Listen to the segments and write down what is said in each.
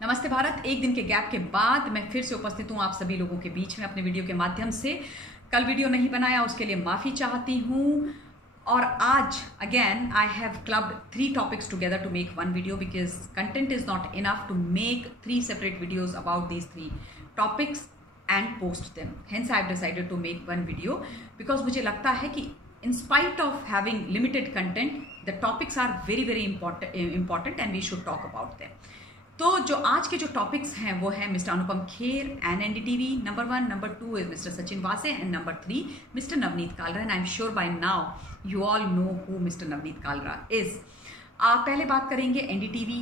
नमस्ते भारत। एक दिन के गैप के बाद मैं फिर से उपस्थित हूँ आप सभी लोगों के बीच में अपने वीडियो के माध्यम से। कल वीडियो नहीं बनाया उसके लिए माफ़ी चाहती हूँ। और आज again I have clubbed 3 topics together to make one video because content is not enough to make 3 separate videos about these 3 topics and post them. Hence I have decided to make one video because मुझे लगता है कि in spite of having limited content, the topics are very important and we should talk about them. तो जो आज के जो topics हैं वो है mister Anupam Kher and NDTV number 1, number 2 is mister Sachin Waze and number 3 mister Navneet Kalra. And I am sure by now you all know who mister Navneet Kalra is. पहले बात करेंगे NDTV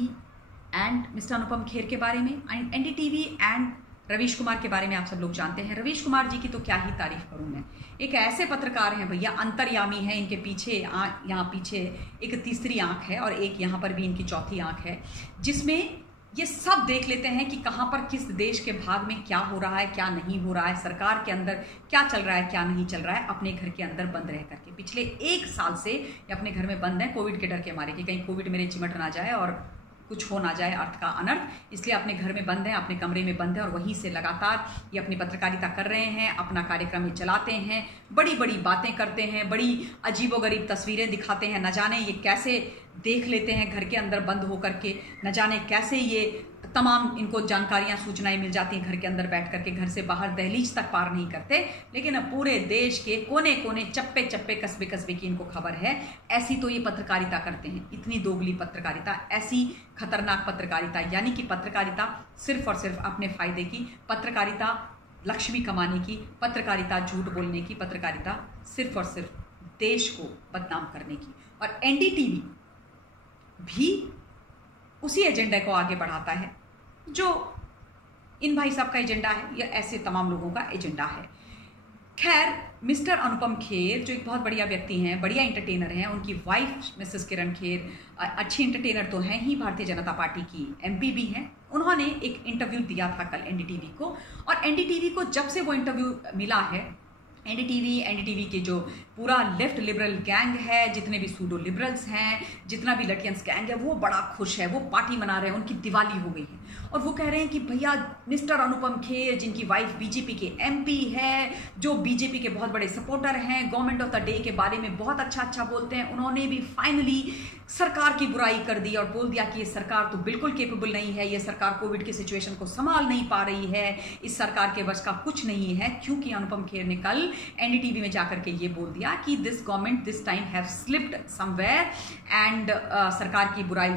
and mister Anupam Kher के बारे में। And NDTV and Ravish Kumar के बारे में आप सब लोग जानते हैं। रवीश कुमार जी की तो क्या ही तारीफ करूं मैं। एक ऐसे पत्रकार हैं भैया, अंतर्यामी है। इनके पीछे यहाँ पीछे एक तीसरी आंख है और एक यहाँ पर भी इनकी चौथी आंख है, जिसमें ये सब देख लेते हैं कि कहाँ पर किस देश के भाग में क्या हो रहा है, क्या नहीं हो रहा है, सरकार के अंदर क्या चल रहा है, क्या नहीं चल रहा है। अपने घर के अंदर बंद रह करके पिछले 1 साल से ये अपने घर में बंद है, कोविड के डर के मारे कि कहीं कोविड मेरे चिमट ना जाए और कुछ हो ना जाए अर्थ का अनर्थ। इसलिए अपने घर में बंद है, अपने कमरे में बंद है और वहीं से लगातार ये अपनी पत्रकारिता कर रहे हैं, अपना कार्यक्रम चलाते हैं, बड़ी बड़ी बातें करते हैं, बड़ी अजीबोगरीब तस्वीरें दिखाते हैं। न जाने ये कैसे देख लेते हैं घर के अंदर बंद होकर के, न जाने कैसे ये तमाम इनको जानकारियां सूचनाएं मिल जाती हैं घर के अंदर बैठ करके, घर से बाहर दहलीज तक पार नहीं करते। लेकिन अब पूरे देश के कोने कोने चप्पे चप्पे कस्बे कस्बे की इनको खबर है। ऐसी तो ये पत्रकारिता करते हैं, इतनी दोगली पत्रकारिता, ऐसी खतरनाक पत्रकारिता, यानी कि पत्रकारिता सिर्फ और सिर्फ अपने फायदे की, पत्रकारिता लक्ष्मी कमाने की, पत्रकारिता झूठ बोलने की, पत्रकारिता सिर्फ और सिर्फ देश को बदनाम करने की। और एनडीटीवी भी उसी एजेंडा को आगे बढ़ाता है जो इन भाई साहब का एजेंडा है या ऐसे तमाम लोगों का एजेंडा है। खैर, मिस्टर अनुपम खेर जो एक बहुत बढ़िया व्यक्ति हैं, बढ़िया एंटरटेनर हैं, उनकी वाइफ मिसेस किरण खेर अच्छी एंटरटेनर तो हैं ही, भारतीय जनता पार्टी की एमपी भी हैं। उन्होंने एक इंटरव्यू दिया था कल एनडीटीवी को, और एनडीटीवी को जब से वो इंटरव्यू मिला है, एनडीटीवी के जो पूरा लेफ्ट लिबरल गैंग है, जितने भी सूडो लिबरल्स हैं, जितना भी लटियंस गैंग है, वो बड़ा खुश है, वो पार्टी मना रहे हैं, उनकी दिवाली हो गई है। और वो कह रहे हैं कि भैया मिस्टर अनुपम खेर जिनकी वाइफ बीजेपी के एमपी है, जो बीजेपी के बहुत बड़े सपोर्टर हैं, गवर्नमेंट ऑफ द डे के बारे में बहुत अच्छा बोलते हैं, उन्होंने भी फाइनली सरकार की बुराई कर दी और बोल दिया कि ये सरकार तो बिल्कुल केपेबल नहीं है, ये सरकार कोविड की सिचुएशन को संभाल नहीं पा रही है, इस सरकार के वश का कुछ नहीं है। क्योंकि अनुपम खेर ने कल एनडीटीवी में जाकर के ये बोल दिया कि this government this time have slipped somewhere and सरकार की बुराई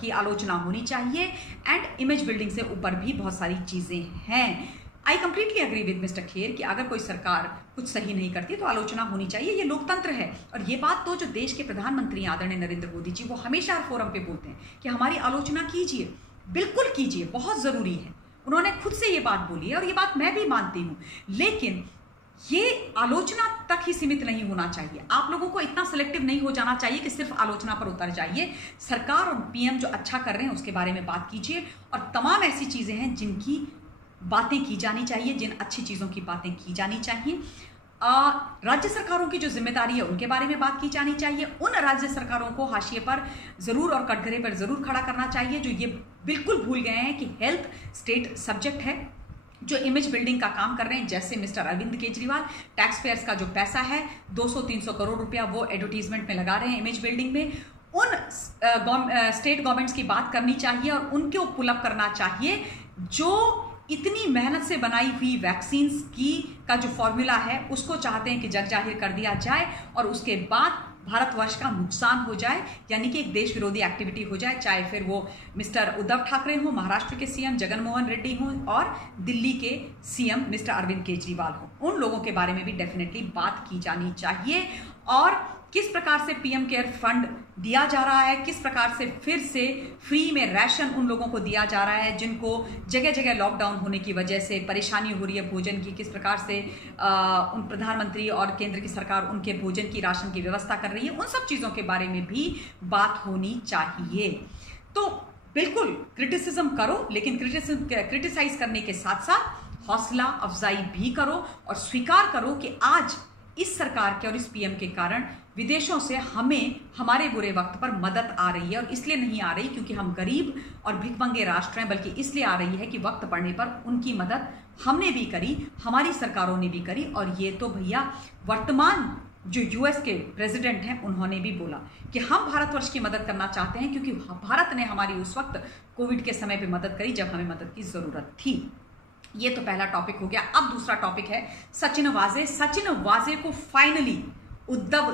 की आलोचना होनी चाहिए एंड इमेज बिल्डिंग से ऊपर भी बहुत सारी चीजें हैं। I completely agree with mister Kher कि अगर कोई सरकार कुछ सही नहीं करती तो आलोचना होनी चाहिए, ये लोकतंत्र है। और ये बात तो जो देश के प्रधानमंत्री आदरणीय नरेंद्र मोदी जी वो हमेशा हर फोरम पे बोलते हैं कि हमारी आलोचना कीजिए, बिल्कुल कीजिए, बहुत जरूरी है। उन्होंने खुद से ये बात बोली है और ये बात मैं भी मानती हूँ, लेकिन ये आलोचना तक ही सीमित नहीं होना चाहिए। आप लोगों को इतना सिलेक्टिव नहीं हो जाना चाहिए कि सिर्फ आलोचना पर उतर जाइए। सरकार और पीएम जो अच्छा कर रहे हैं उसके बारे में बात कीजिए, और तमाम ऐसी चीजें हैं जिनकी बातें की जानी चाहिए, जिन अच्छी चीज़ों की बातें की जानी चाहिए। राज्य सरकारों की जो जिम्मेदारी है उनके बारे में बात की जानी चाहिए। उन राज्य सरकारों को हाशिए पर ज़रूर और कटघरे पर ज़रूर खड़ा करना चाहिए जो ये बिल्कुल भूल गए हैं कि हेल्थ स्टेट सब्जेक्ट है, जो इमेज बिल्डिंग का काम कर रहे हैं। जैसे mister Arvind Kejriwal taxpayers का जो पैसा है 200-300 करोड़ रुपया वो एडवर्टीजमेंट में लगा रहे हैं इमेज बिल्डिंग में। उन स्टेट गवर्नमेंट्स की बात करनी चाहिए और उनको पुल अप करना चाहिए जो इतनी मेहनत से बनाई हुई वैक्सीन्स की का जो फॉर्मूला है उसको चाहते हैं कि जग जाहिर कर दिया जाए और उसके बाद भारतवर्ष का नुकसान हो जाए, यानी कि एक देश विरोधी एक्टिविटी हो जाए, चाहे फिर वो मिस्टर उद्धव ठाकरे हो, महाराष्ट्र के सीएम जगनमोहन रेड्डी हो, और दिल्ली के सीएम मिस्टर अरविंद केजरीवाल हो। उन लोगों के बारे में भी डेफिनेटली बात की जानी चाहिए। और किस प्रकार से पीएम केयर फंड दिया जा रहा है, किस प्रकार से फिर से फ्री में राशन उन लोगों को दिया जा रहा है जिनको जगह जगह लॉकडाउन होने की वजह से परेशानी हो रही है भोजन की, किस प्रकार से उन प्रधानमंत्री और केंद्र की सरकार उनके भोजन की, राशन की व्यवस्था कर रही है, उन सब चीज़ों के बारे में भी बात होनी चाहिए। तो बिल्कुल क्रिटिसिज्म करो, लेकिन क्रिटिसाइज करने के साथ साथ हौसला अफजाई भी करो और स्वीकार करो कि आज इस सरकार के और इस पीएम के कारण विदेशों से हमें हमारे बुरे वक्त पर मदद आ रही है, और इसलिए नहीं आ रही क्योंकि हम गरीब और भिखमंगे राष्ट्र हैं, बल्कि इसलिए आ रही है कि वक्त पड़ने पर उनकी मदद हमने भी करी, हमारी सरकारों ने भी करी। और ये तो भैया वर्तमान जो यूएस के प्रेसिडेंट हैं उन्होंने भी बोला कि हम भारतवर्ष की मदद करना चाहते हैं, क्योंकि भारत ने हमारी उस वक्त कोविड के समय पे मदद करी जब हमें मदद की जरूरत थी। ये तो पहला टॉपिक हो गया। अब दूसरा टॉपिक है सचिन वाजे। सचिन वाजे को फाइनली उद्धव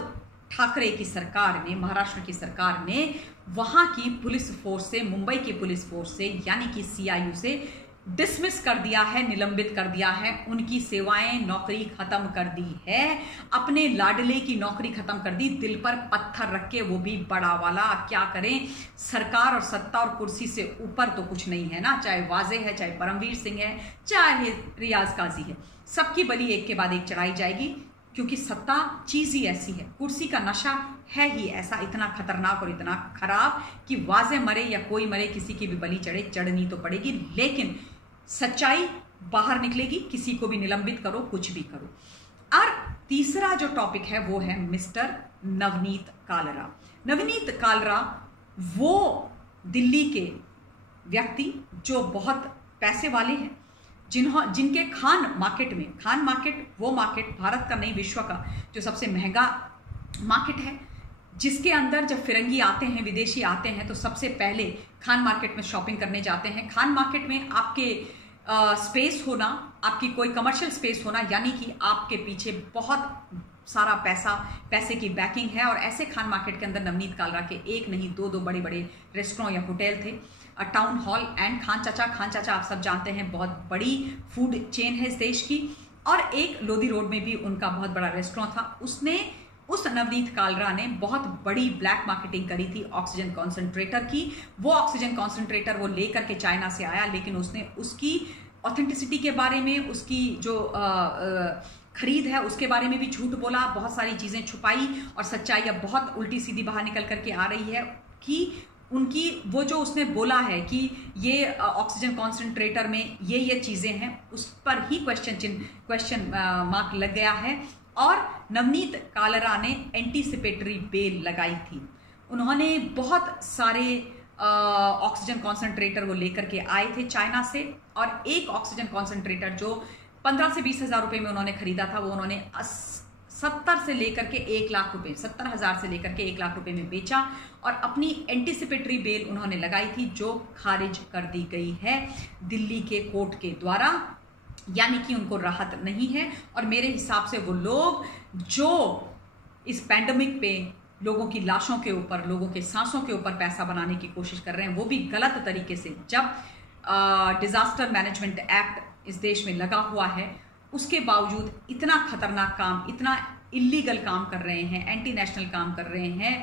ठाकरे की सरकार ने, महाराष्ट्र की सरकार ने वहां की पुलिस फोर्स से, मुंबई की पुलिस फोर्स से यानी कि सीआईयू से डिसमिस कर दिया है, निलंबित कर दिया है। उनकी सेवाएं, नौकरी खत्म कर दी है, अपने लाडले की नौकरी खत्म कर दी, दिल पर पत्थर रख के, वो भी बड़ा वाला। अब क्या करें, सरकार और सत्ता और कुर्सी से ऊपर तो कुछ नहीं है ना, चाहे वाजे है, चाहे परमवीर सिंह है, चाहे रियाज काजी है, सबकी बलि एक के बाद एक चढ़ाई जाएगी, क्योंकि सत्ता चीज ही ऐसी है, कुर्सी का नशा है ही ऐसा, इतना खतरनाक और इतना खराब कि वाजे मरे या कोई मरे, किसी की भी बलि चढ़े, चढ़नी तो पड़ेगी, लेकिन सच्चाई बाहर निकलेगी। किसी को भी निलंबित करो, कुछ भी करो। और तीसरा जो टॉपिक है वो है मिस्टर नवनीत कालरा। नवनीत कालरा वो दिल्ली के व्यक्ति जो बहुत पैसे वाले हैं, जिनके खान मार्केट वो मार्केट भारत का नहीं विश्व का जो सबसे महंगा मार्केट है, जिसके अंदर जब फिरंगी आते हैं, विदेशी आते हैं, तो सबसे पहले खान मार्केट में शॉपिंग करने जाते हैं। खान मार्केट में आपके स्पेस होना, आपकी कोई कमर्शियल स्पेस होना, यानी कि आपके पीछे बहुत सारा पैसे की बैकिंग है। और ऐसे खान मार्केट के अंदर नवनीत कालरा के एक नहीं दो बड़े बड़े रेस्टोरेंट या होटल थे, टाउन हॉल एंड खान चाचा आप सब जानते हैं, बहुत बड़ी फूड चेन है इस देश की। और एक लोधी रोड में भी उनका बहुत बड़ा रेस्टोरेंट था। उस नवनीत कालरा ने बहुत बड़ी ब्लैक मार्केटिंग करी थी ऑक्सीजन कॉन्सेंट्रेटर की। वो ऑक्सीजन कॉन्सेंट्रेटर वो लेकर के चाइना से आया, लेकिन उसने उसकी ऑथेंटिसिटी के बारे में, उसकी जो खरीद है उसके बारे में भी झूठ बोला, बहुत सारी चीजें छुपाई, और सच्चाई अब बहुत उल्टी सीधी बाहर निकल करके आ रही है कि उनकी वो जो उसने बोला है कि ये ऑक्सीजन कॉन्सेंट्रेटर में ये चीजें हैं, उस पर ही क्वेश्चन मार्क लग गया है। और नवनीत कालरा ने एंटीसिपेटरी बेल लगाई थी। उन्होंने बहुत सारे ऑक्सीजन कॉन्सेंट्रेटर वो लेकर के आए थे चाइना से, और एक ऑक्सीजन कॉन्सेंट्रेटर जो 15 से 20 हज़ार रुपये में उन्होंने खरीदा था, वो उन्होंने 70 से लेकर के 1 लाख रुपए, 70,000 से लेकर के 1 लाख रुपए में बेचा, और अपनी एंटीसिपेटरी बेल उन्होंने लगाई थी, जो खारिज कर दी गई है दिल्ली के कोर्ट के द्वारा, यानी कि उनको राहत नहीं है। और मेरे हिसाब से वो लोग जो इस पैंडेमिक पे लोगों की लाशों के ऊपर, लोगों के सांसों के ऊपर पैसा बनाने की कोशिश कर रहे हैं, वो भी गलत तरीके से। जब डिजास्टर मैनेजमेंट एक्ट इस देश में लगा हुआ है, उसके बावजूद इतना खतरनाक काम, इतना इलीगल काम कर रहे हैं, एंटी नेशनल काम कर रहे हैं,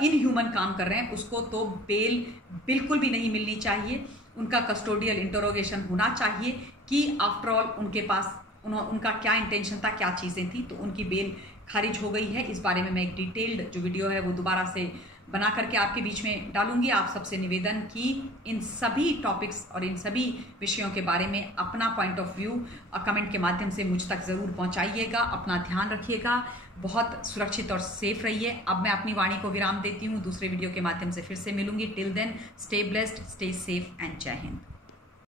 इनह्यूमन काम कर रहे हैं, उसको तो बेल बिल्कुल भी नहीं मिलनी चाहिए। उनका कस्टोडियल इंटरोगेशन होना चाहिए कि आफ्टर ऑल उनके पास उनका क्या इंटेंशन था, क्या चीज़ें थी। तो उनकी बेल खारिज हो गई है। इस बारे में मैं एक डिटेल्ड जो वीडियो है वो दोबारा से बना करके आपके बीच में डालूंगी। आप सबसे निवेदन कि इन सभी टॉपिक्स और इन सभी विषयों के बारे में अपना पॉइंट ऑफ व्यू कमेंट के माध्यम से मुझ तक ज़रूर पहुंचाइएगा। अपना ध्यान रखिएगा, बहुत सुरक्षित और सेफ रहिए। अब मैं अपनी वाणी को विराम देती हूँ, दूसरे वीडियो के माध्यम से फिर से मिलूंगी। Till then stay blessed, stay safe and जय हिंद।